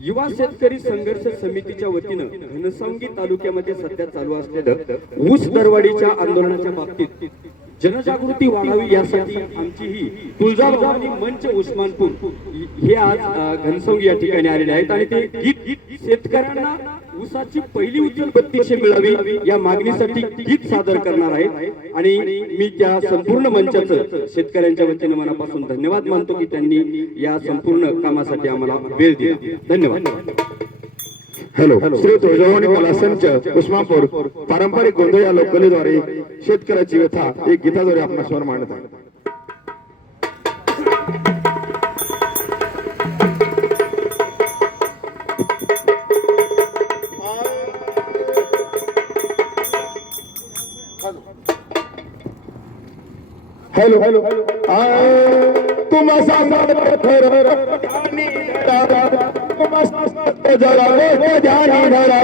युवा शेतकरी संघर्ष समितीच्या वतीनं घनसावंगी तालुक्यामध्ये सध्या चालू असलेलं ऊस दरवाढीच्या आंदोलनाच्या बाबतीत जनजागृती वाढावी यासाठी आमची ही तुळजाभवानी मंच उस्मानपूर हे आज घनसावंगी या ठिकाणी आलेले आहेत. आणि ते गीत शेतकऱ्यांना ऊसाची पहिली उचल बत्तीसशे मिळावी या मागणीसाठी गीत सादर करणार आहे. आणि मी त्या संपूर्ण मंचाचं शेतकऱ्यांच्या वतीने मनापासून धन्यवाद मानतो की त्यांनी या संपूर्ण कामासाठी आम्हाला वेळ दिला. धन्यवाद. हॅलो श्री तुळजाभवानी कला संच उस्मापूर पारंपरिक गोंधळ या लोककलेद्वारे शेतकऱ्याची व्यथा एक गीताद्वारे आपण स्वर मांडत आहे. हॅलो हॅलो तुम्हा सांगत खरं तुम्हा जरा लोक ध्यानी धरा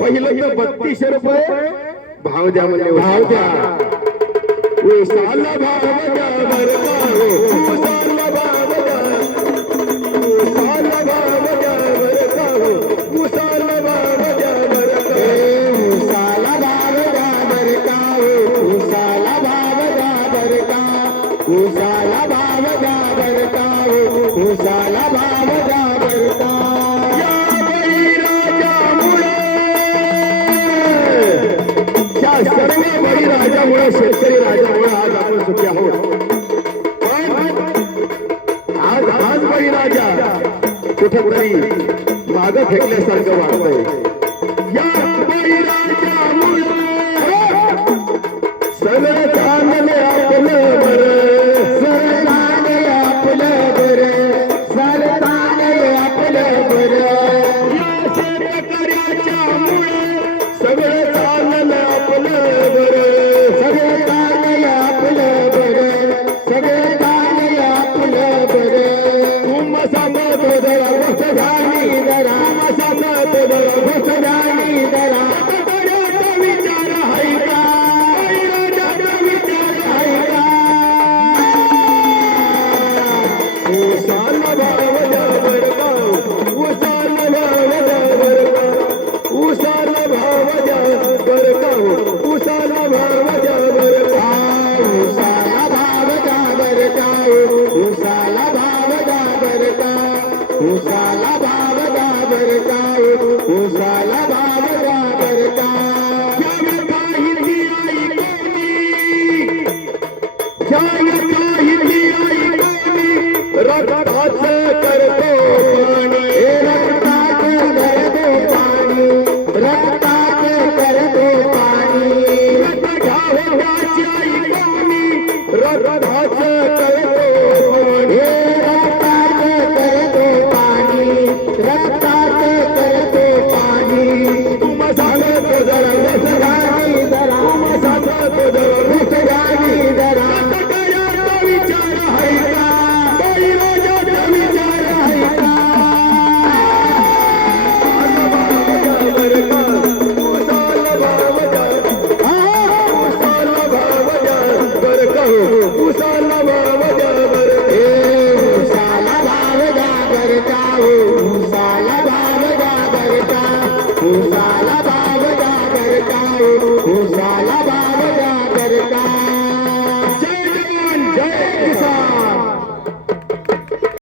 पहिलं तर बत्तीसशे रुपये. भाव द्या म्हणजे भाव द्या. भाव द्या उसाला भाव द्या बरं का हो. उसाला भाव द्या या बळीराजामुळे त्या सर्व बळीराजामुळे शेतकरी राजामुळे आज आपण सुखी आहोत पण आज आज बळीराजा कुठेतरी माग फेकल्यासारखं वाटतंय उसाला भाव गाबर काय उसाला भाव गाबर काय हिंदी आई कोणी जय हिंदी आई कोणी करता